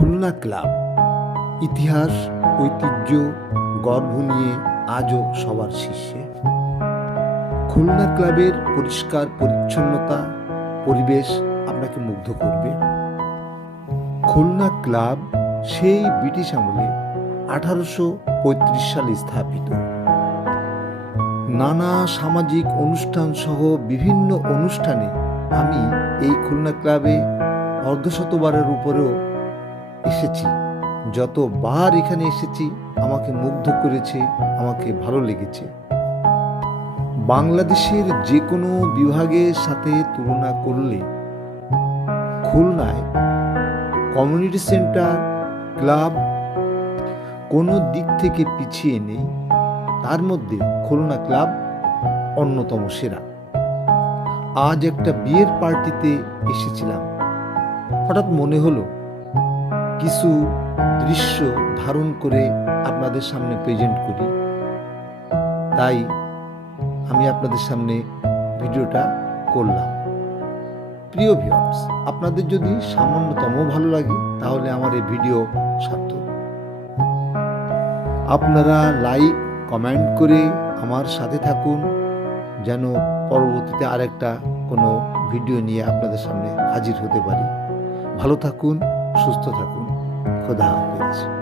Khulna club ইতিহাস, ঐতিহ্য, গর্ব নিয়ে আজও সবার শীর্ষে। খুলনা ক্লাবের পরিষ্কার পরিচ্ছন্নতা, পরিবেশ আপনাকে মুগ্ধ করবে। খুলনা ক্লাব সেই ব্রিটিশ আমলে 1835 সালে স্থাপিত। নানা সামাজিক অনুষ্ঠান সহ বিভিন্ন অনুষ্ঠানে আমি এই খুলনা ক্লাবে অর্ধশতবারের উপরেও এসেছি। যতবার এখানে এসেছি আমাকে মুগ্ধ করেছে, আমাকে ভালো লেগেছে। বাংলাদেশের যে কোনো বিভাগের সাথে তুলনা করলে খুলনায় কমিউনিটি সেন্টার, ক্লাব কোনো দিক থেকে পিছিয়ে নেই। তার মধ্যে খুলনা ক্লাব অন্যতম সেরা। আজ একটা বিয়ের পার্টিতে এসেছিলাম, হঠাৎ মনে হলো কিছু দৃশ্য ধারণ করে আপনাদের সামনে প্রেজেন্ট করি। তাই আমি আপনাদের সামনে ভিডিওটা করলাম। প্রিয় ভিউয়ার্স, আপনাদের যদি সামান্যতম ভালো লাগে তাহলে আমার এই ভিডিও সার্থক। আপনারা লাইক, কমেন্ট করে আমার সাথে থাকুন, যেন পরবর্তীতে আরেকটা কোনো ভিডিও নিয়ে আপনাদের সামনে হাজির হতে পারি। ভালো থাকুন, সুস্থ থাকুন। খোদা হাফেজ।